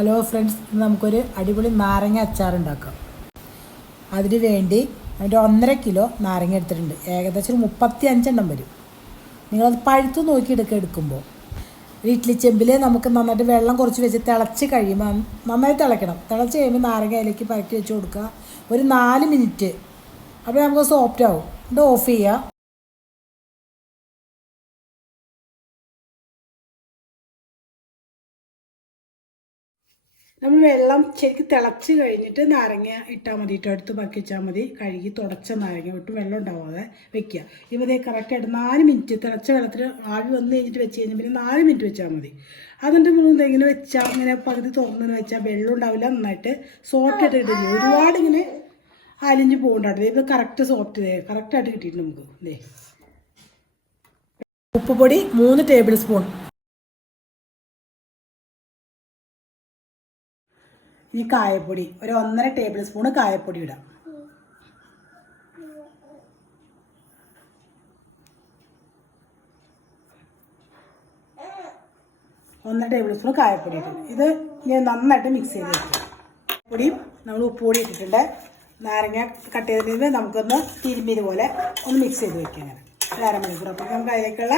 Hello friends, ഇന്ന് നമുക്കൊരു അടിപൊളി നാരങ്ങ അച്ചാർ ഉണ്ടാക്കാം. അതിന് വേണ്ടി അതിൻ്റെ 1.5 കിലോ നാരങ്ങ എടുത്തിട്ടുണ്ട്. ഏകദേശം ഒരു 35 എണ്ണം വരും. നിങ്ങളത് പഴുത്ത് നോക്കി എടുക്കുമ്പോൾ ഇഡ്ഡലി ചെമ്പിൽ നമുക്ക് നന്നായിട്ട് വെള്ളം കുറച്ച് വെച്ച് തിളച്ച് കഴിയുമ്പോൾ നന്നായിട്ട് തിളയ്ക്കണം. തിളച്ച് കഴിയുമ്പോൾ നാരങ്ങ അതിലേക്ക് പരക്കി വെച്ച് കൊടുക്കുക. ഒരു 4 മിനിറ്റ്. അപ്പോൾ നമുക്ക് സോഫ്റ്റ് ആവും. ഇത് ഓഫ് ചെയ്യുക. നമ്മൾ വെള്ളം ശരിക്കും തിളച്ച് കഴിഞ്ഞിട്ട് നാരങ്ങ ഇട്ടാൽ മതി. എടുത്ത് ബാക്കി വെച്ചാൽ മതി. കഴുകി തുടച്ച നാരങ്ങ ഒട്ടും വെള്ളം ഉണ്ടാവാതെ വെക്കുക. ഇവതേ കറക്റ്റായിട്ട് 4 മിനിറ്റ് തിളച്ച വെള്ളത്തിൽ ആവി വന്ന് കഴിഞ്ഞിട്ട് വെച്ച് കഴിഞ്ഞാൽ പിന്നെ 4 മിനിറ്റ് വെച്ചാൽ മതി. അതിൻ്റെ മുന്നേ ഇങ്ങനെ വെച്ചാൽ ഇങ്ങനെ പകുതി തുറന്നു വെച്ചാൽ വെള്ളം ഉണ്ടാവില്ല. നന്നായിട്ട് സോഫ്റ്റ് ആയിട്ട് കിട്ടില്ല. ഒരുപാട് ഇങ്ങനെ അലിഞ്ഞ് പോകണ്ടായിട്ട് ഇപ്പോൾ കറക്റ്റ് സോഫ്റ്റ് കറക്റ്റായിട്ട് കിട്ടിയിട്ടുണ്ട് നമുക്ക്. ഇതേ ഉപ്പുപൊടി 3 ടേബിൾ സ്പൂൺ. ഈ കായപ്പൊടി ഒരു 1.5 ടേബിൾ സ്പൂണ് കായപ്പൊടി ഇടാം. ഒന്നര ടേബിൾ സ്പൂൺ കായപ്പൊടി ഇട്ടു. ഇത് നന്നായിട്ട് മിക്സ് ചെയ്ത് വെക്കാം. പൊടിയും നമ്മൾ ഉപ്പുപൊടി ഇട്ടിട്ടുണ്ട്. നാരങ്ങ കട്ട് ചെയ്തിട്ട് നമുക്കൊന്ന് തിരുമ്മിയതുപോലെ ഒന്ന് മിക്സ് ചെയ്ത് വെക്കാം. അങ്ങനെ ഒരു അരമണിക്കൂർ. അപ്പോൾ നമുക്ക് അതിലേക്കുള്ള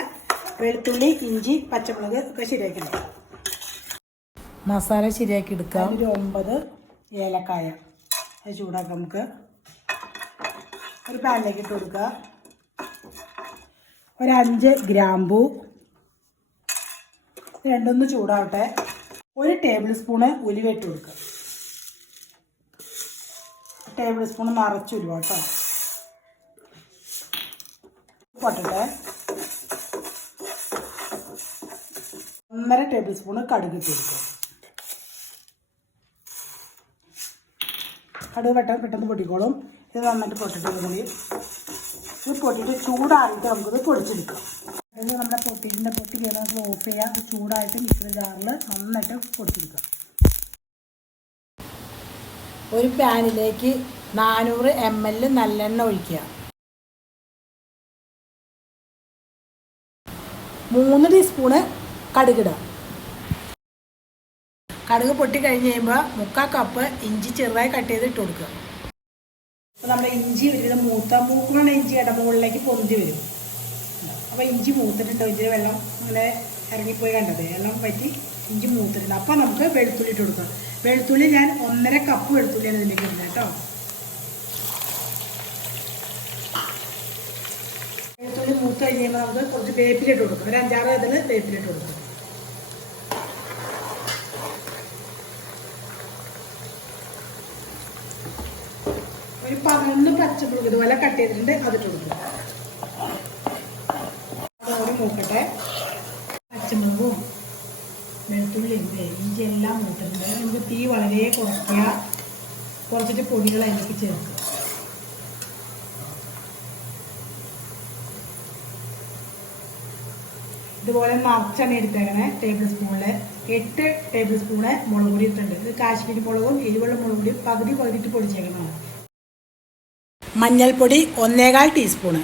വെളുത്തുള്ളി, ഇഞ്ചി, പച്ചമുളക് ഒക്കെ ശരിയാക്കി എടുക്കാം. മസാല ശരിയാക്കി എടുക്കാം. ഒരു 9 ഏലക്കായ അത് ചൂടാക്കാം. നമുക്ക് ഒരു പാനിലേക്ക് ഇട്ട് കൊടുക്കുക. ഒരു 5 ഗ്രാമ്പൂ രണ്ടൊന്ന് ചൂടാവട്ടെ. 1 ടേബിൾ സ്പൂണ് ഉലുവ ഇട്ട് കൊടുക്കുക. ടേബിൾ സ്പൂൺ നിറച്ച് ഉലുവ കേട്ടോ. പൊട്ടട്ടെ. 1.5 ടേബിൾ സ്പൂണ് കടുക് ഇട്ട് കൊടുക്കുക. കടുക് പെട്ടെന്ന് പൊട്ടിക്കോളും. ഇത് നന്നായിട്ട് പൊട്ടിട്ട് മതി. ഇത് പൊട്ടിയിട്ട് ചൂടായിട്ട് നമുക്കിത് പൊടിച്ചെടുക്കാം. അത് നമ്മുടെ പൊട്ടി കയറി നമുക്ക് ഓഫ് ചെയ്യാം. ഇത് ചൂടായിട്ട് മിക്സി ജാറിൽ നന്നായിട്ട് പൊടിച്ചെടുക്കാം. ഒരു പാനിലേക്ക് 400 ml നല്ലെണ്ണ ഒഴിക്കുക. 3 ടീസ്പൂണ് കടുകിടുക. കടുക് പൊട്ടി കഴിഞ്ഞ് കഴിയുമ്പോൾ 3/4 കപ്പ് ഇഞ്ചി ചെറുതായി കട്ട് ചെയ്ത് ഇട്ട് കൊടുക്കുക. അപ്പോൾ നമ്മുടെ ഇഞ്ചി ഒരുവിധം മൂക്കുകൊണ്ട് ഇഞ്ചി മുകളിലേക്ക് പൊന്തി വരും. അപ്പോൾ ഇഞ്ചി മൂത്തിട്ടുണ്ട്. ഇഞ്ചി വെള്ളം അങ്ങനെ ഇറങ്ങിപ്പോയി കണ്ടത് വെള്ളം പറ്റി ഇഞ്ചി മൂത്തിട്ടുണ്ട്. അപ്പോൾ നമുക്ക് വെളുത്തുള്ളി ഇട്ട് കൊടുക്കാം. വെളുത്തുള്ളി ഞാൻ 1.5 കപ്പ് വെളുത്തുള്ളിയാണ് ഇതിലേക്ക് ഇടുന്നത് കേട്ടോ. വെളുത്തുള്ളി മൂത്ത് കഴിഞ്ഞ് കഴിയുമ്പോൾ നമുക്ക് കുറച്ച് വേപ്പിലിട്ട് കൊടുക്കാം. ഒരു 5-6 ഇതിൽ വേപ്പിലിട്ട് കൊടുക്കാം. ഒരു 11 പച്ചമുളക് ഇതുപോലെ കട്ട് ചെയ്തിട്ടുണ്ട്. അതിട്ട് കൊടുക്കുക. അതോടെ മൂക്കട്ടെ. പച്ചമുളകും വെളുത്തുള്ളിയും ഇഞ്ചി എല്ലാം മൂട്ടിട്ടുണ്ട്. നമുക്ക് തീ വളരെ കുറയ്ക്കുക. കുറച്ചിട്ട് പൊടികൾ അതിലേക്ക് ചേർക്കുക. ഇതുപോലെ നിറച്ചാണ് എടുത്തേക്കണേ. ടേബിൾ സ്പൂണിൽ 8 ടേബിൾ സ്പൂണ് മുളക് പൊടി ഇട്ടുണ്ട്. ഇത് കാശ്മീരി മുളകും എരിവുള്ള മുളക് പൊടിയും പകുതിയിട്ട് പൊടിച്ചേക്കണതാണ്. മഞ്ഞൾപ്പൊടി 1.25 ടീസ്പൂണ്.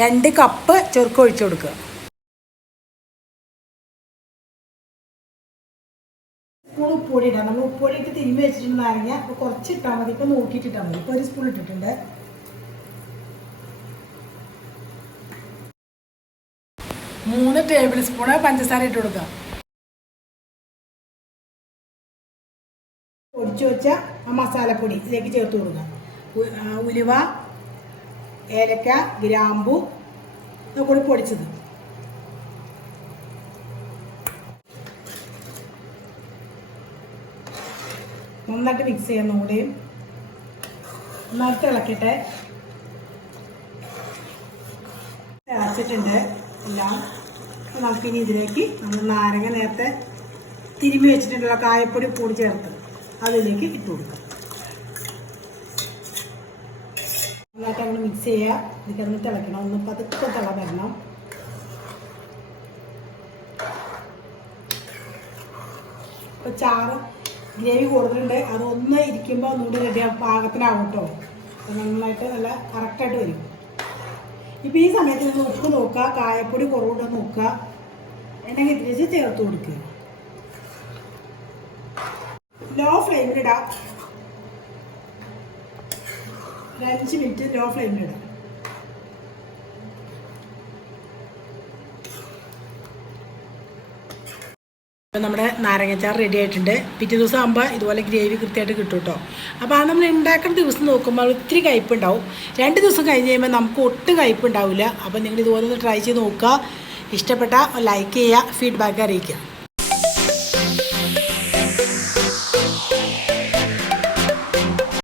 രണ്ട് കപ്പ് ചെറുക്ക ഒഴിച്ചു കൊടുക്കുക. ഉപ്പുപൊടി ഇടാം. നമ്മൾ ഉപ്പുപൊടി ഇട്ട് തിരുമ്പി വെച്ചിട്ടുണ്ട് നാരങ്ങ. അപ്പോൾ കുറച്ച് ഇട്ടാൽ മതി. ഇപ്പോൾ നോക്കിയിട്ടിട്ടാൽ മതി. ഇപ്പോൾ 1 സ്പൂൺ ഇട്ടിട്ടുണ്ട്. 3 ടേബിൾ സ്പൂണ് പഞ്ചസാര ഇട്ട് കൊടുക്കുക. പൊടിച്ചു വെച്ച ആ മസാലപ്പൊടി ഇതിലേക്ക് ചേർത്ത് കൊടുക്കുക. ഉലുവ, ഏലക്ക, ഗ്രാമ്പു കൂടി പൊടിച്ചത്. നന്നായിട്ട് മിക്സ് ചെയ്യാൻ കൂടെയും നന്നായിട്ട് ഇളക്കട്ടെ. ഇളച്ചിട്ടുണ്ട് എല്ലാം. നമുക്കിനി ഇതിലേക്ക് നമ്മൾ നാരങ്ങ നേരത്തെ തിരുമ്മി വെച്ചിട്ടുള്ള കായപ്പൊടി കൂടി ചേർത്ത് അതിലേക്ക് ഇട്ട് കൊടുക്കുക. നന്നായിട്ട് നമ്മൾ മിക്സ് ചെയ്യുക. ഇതിൽ തിളയ്ക്കണം. ഒന്ന് പതുക്കെ തിള വരണം. ഇപ്പോൾ ചാറ് ഗ്രേവി കൂടുതലുണ്ട്. അതൊന്ന് ഇരിക്കുമ്പോൾ ഒന്നുകൂടി റെഡി പാകത്തിനാവും കേട്ടോ. അപ്പോൾ നന്നായിട്ട് നല്ല കറക്റ്റായിട്ട് വരും. ഇപ്പോൾ ഈ സമയത്ത് നിങ്ങൾ ഉപ്പ് നോക്കുക, കായപ്പൊടി കുറവുണ്ടോ നോക്കുക, എണ്ണ വെച്ച് ചേർത്ത് കൊടുക്കുക. ലോ ഫ്ലെയിമിലിടാം, 5 മിനിറ്റ് ലോ ഫ്ലെയിമിലിടാം. അപ്പോൾ നമ്മുടെ നാരങ്ങച്ചാർ റെഡി ആയിട്ടുണ്ട്. പിറ്റേ ദിവസം ആകുമ്പോൾ ഇതുപോലെ ഗ്രേവി കൃത്യമായിട്ട് കിട്ടും കേട്ടോ. അപ്പോൾ അത് നമ്മൾ ഉണ്ടാക്കുന്ന ദിവസം നോക്കുമ്പോൾ ഒത്തിരി കയ്പ്പുണ്ടാവും. 2 ദിവസം കഴിഞ്ഞ് കഴിയുമ്പോൾ നമുക്ക് ഒട്ടും കയ്പ്പുണ്ടാവില്ല. അപ്പോൾ നിങ്ങൾ ഇതുപോലെ ഒന്ന് ട്രൈ ചെയ്ത് നോക്കുക. ഇഷ്ടപ്പെട്ടാൽ ലൈക്ക് ചെയ്യുക, ഫീഡ്ബാക്ക് അറിയിക്കുക.